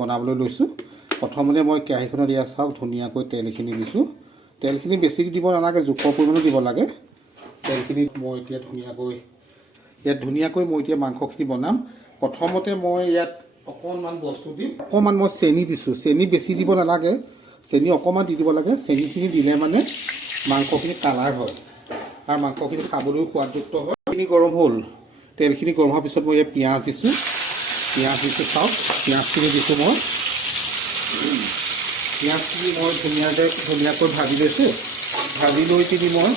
বনাবলৈ লৈছোঁ। প্ৰথমতে মই কেৰাহীখনত ইয়াত চাওক ধুনীয়াকৈ তেলখিনি দিছোঁ। তেলখিনি বেছি দিব নালাগে, জোখৰ পৰিমাণে দিব লাগে। তেলখিনি মই এতিয়া ধুনীয়াকৈ মই মাংসখিনি বনাম। প্ৰথমতে মই ইয়াত অকণমান বস্তু দিম। অকণমান মই চেনি দিছোঁ। চেনি বেছি দিব নালাগে, চেনি অকণমান দি দিব লাগে। চেনিখিনি দিলে মানে মাংসখিনি কালাৰ হয় আৰু মাংসখিনি খাবলৈও সোৱাদযুক্ত হয়। তেলখিনি গৰম হ'ল। তেলখিনি গৰম হোৱাৰ পিছত মই ইয়াত পিঁয়াজ দিছোঁ। চাওক পিঁয়াজখিনি দিছোঁ মই। পিঁয়াজখিনি মই ধুনীয়াকৈ ভাজি লৈছোঁ। ভাজি লৈ পিনি মই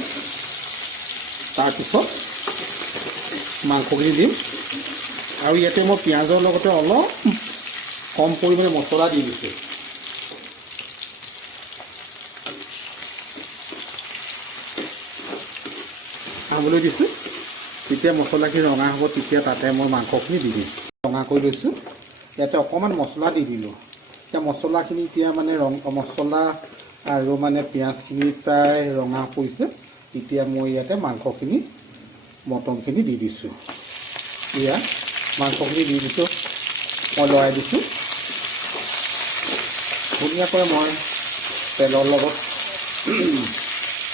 তাৰপিছত মাংসখিনি দিম আৰু ইয়াতে মই পিঁয়াজৰ লগতে অলপ কম পৰিমাণে মছলা দি দিছোঁ। খাবলৈ দিছোঁ। যেতিয়া মছলাখিনি ৰঙা হ'ব তেতিয়া তাতে মই মাংসখিনি দি দিম। ৰঙা কৰি লৈছোঁ। ইয়াতে অকণমান মছলা দি দিলোঁ। এতিয়া মছলাখিনি মানে মছলা আৰু মানে পিঁয়াজখিনি প্ৰায় ৰঙা পৰিছে। এতিয়া মই ইয়াতে মটনখিনি দি দিছোঁ। ইয়াত মাংসখিনি দি দিছোঁ। মই লৰাই দিছোঁ। ধুনীয়াকৈ মই তেলৰ লগত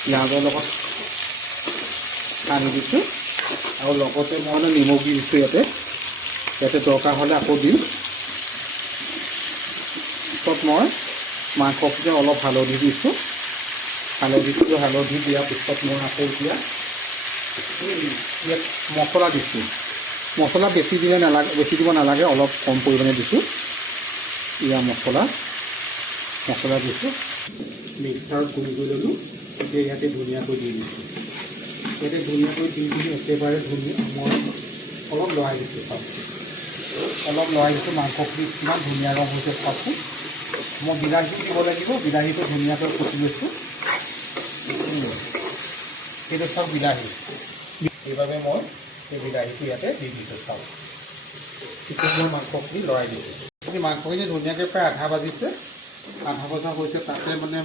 পিঁয়াজৰ লগত সানি দিছোঁ আৰু লগতে মই নিমখ দি দিছোঁ। ইয়াতে দৰকাৰ হ'লে আকৌ দিম। পিছত মই মাংসখিনি অলপ হালধি দিছোঁ। হালধি দিয়াৰ পিছত মই আকৌ ইয়াত মছলা দিছোঁ। মছলা বেছি দিব নালাগে, অলপ কম পৰিমাণে দিছোঁ। ইয়াৰ মছলা দিছোঁ। মিক্সাৰত গুড়ি কৰি ল'লোঁ। এতিয়া ইয়াতে ধুনীয়াকৈ দি দিছোঁ। ধুনীয়াকৈ দি একেবাৰে মই অলপ লৰাই দিছোঁ। মাংসখিনি কিমান ধুনীয়া ৰং হৈছে চাওকচোন। মই বিলাহী দিব লাগিব। বিলাহীটো ধুনীয়াকৈ কুটি লৈছোঁ। সেইটো চাওক বিলাহী। সেইবাবে মই এই বিলাহীটো ইয়াতে দি দিছোঁ। চাওক এতিয়া মই মাংসখিনি লৰাই দিছোঁ। মাংসখিনি ধুনীয়াকৈ প্ৰায় আধা ভাজিছে। আধা ভজা হৈছে। তাতে মানে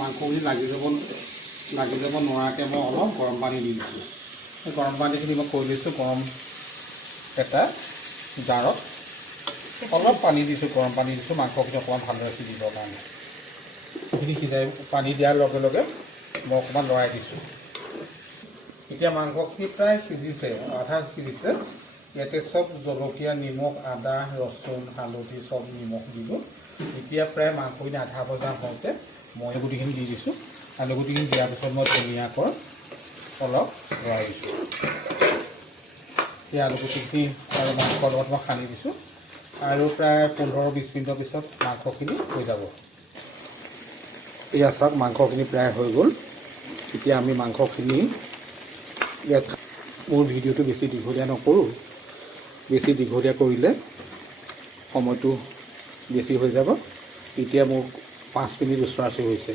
মাংসখিনি লাগি যাব নোৱাৰাকৈ মই অলপ গৰম পানী দি দিছোঁ। এই গৰম পানীখিনি মই কৰি লৈছোঁ। গৰম এটা জাৰত অলপ পানী দিছোঁ, গৰম পানী দিছোঁ মাংসখিনি অকণমান ভালদৰে সিজিবৰ কাৰণে। সেইখিনি পানী দিয়াৰ লগে লগে মই অকণমান লৰাই দিছোঁ। এতিয়া মাংসখিনি প্ৰায় সিজিছে, আধা সিজিছে। ইয়াতে চব জলকীয়া, নিমখ, আদা, ৰচুন, হালধি চব নিমখ দিলোঁ। এতিয়া প্ৰায় মাংসখিনি আধা ভজা হওঁতে মই আলুগুটিখিনি দি দিছোঁ। আলুগুটিখিনি দিয়াৰ পিছত মই ধুনীয়াকৈ অলপ লৰাই দিছোঁ। এই আলুগুটিখিনি আৰু মাংসৰ লগত মই সানি দিছোঁ আৰু প্ৰায় 15-20 মিনিটৰ পিছত মাংসখিনি হৈ যাব। এয়া চাওক মাংসখিনি প্ৰায় হৈ গ'ল। এতিয়া আমি মাংসখিনি ইয়াত মোৰ ভিডিঅ'টো বেছি দীঘলীয়া নকৰোঁ। বেছি দীঘলীয়া কৰিলে সময়টো বেছি হৈ যাব। এতিয়া মোৰ 5 মিনিট ওচৰা-ওচৰি হৈছে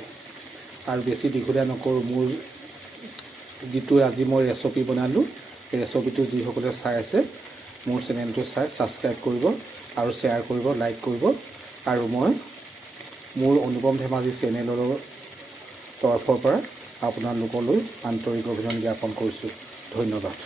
আৰু বেছি দীঘলীয়া নকৰোঁ। মোৰ যিটো আজি মই ৰেচিপি বনালোঁ, সেই ৰেচিপিটো যিসকলে চাই আছে মোৰ চেনেলটো ছাবস্ক্ৰাইব কৰিব আৰু শ্বেয়াৰ কৰিব, লাইক কৰিব। আৰু মই মোৰ অনুপম ধেমাজি চেনেলৰ তৰফৰ পৰা আপোনালোকলৈ আন্তৰিক অভিনন্দন জ্ঞাপন কৰিছোঁ। ধন্যবাদ।